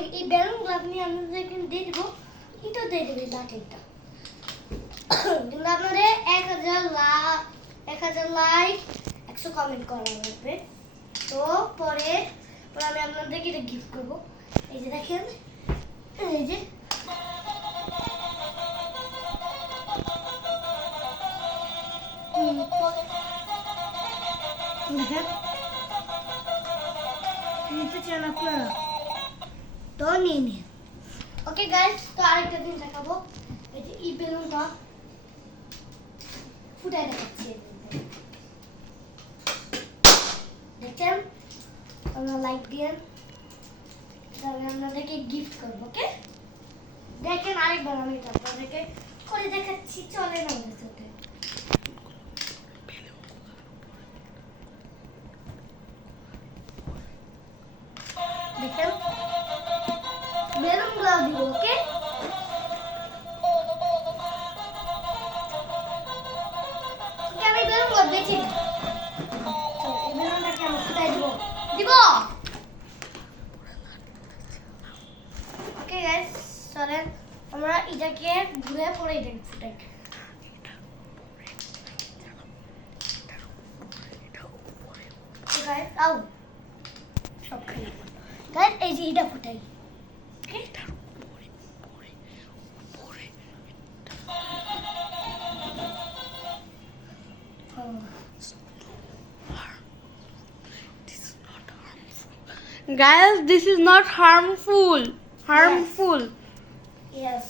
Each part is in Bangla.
এই বেলুনগুলো আপনি আপনাদেরকে দিয়ে দেবো, এটা দিয়ে দেবে লাঠিটা। কিন্তু আপনাদের 1000 লাইক 100 কমেন্ট করা লাগবে। তো পরে আমি আপনাদেরকে এটা গিফট করবো। এই যে দেখেন, এই যে দেখেন, নিতে চান আপনারা তো নিয়ে নিন। ওকে গাইস, তো আরেকটা দিন দেখাবো। এই যে এই বেলুনটা ফুটাই দেখাচ্ছি। দেখেন, আপনারা লাইক দিন, তাহলে আপনাদেরকে গিফট করবো। ওকে দেখেন, আরেকবার আমি এটা আপনাদেরকে করে দেখাচ্ছি। চলে না আমাদের সাথে। দেখেন, বেলুনগুলো দিব। ওকে আমি বেলুনগুলো বেছে দিই। এই বেলুনটাকে আমি ফুটাই দিব। ওকে গাইস, চলেন আমরা এটাকে ঘুরে পরে এটাকে ফুটাই। গাইস আউ সব খাই। গাইস এই যে এটা ফুটাই। ওকে Guys, this is not harmful. Yes.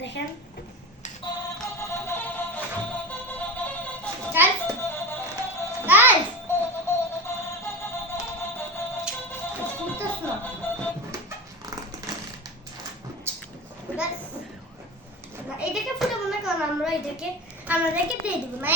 দেখেন guys ফুটতেছ না guys, না এটাকে ফুটাবো না, কারণ আমরা এটাকে আমাদেরকে দিয়ে দিব না।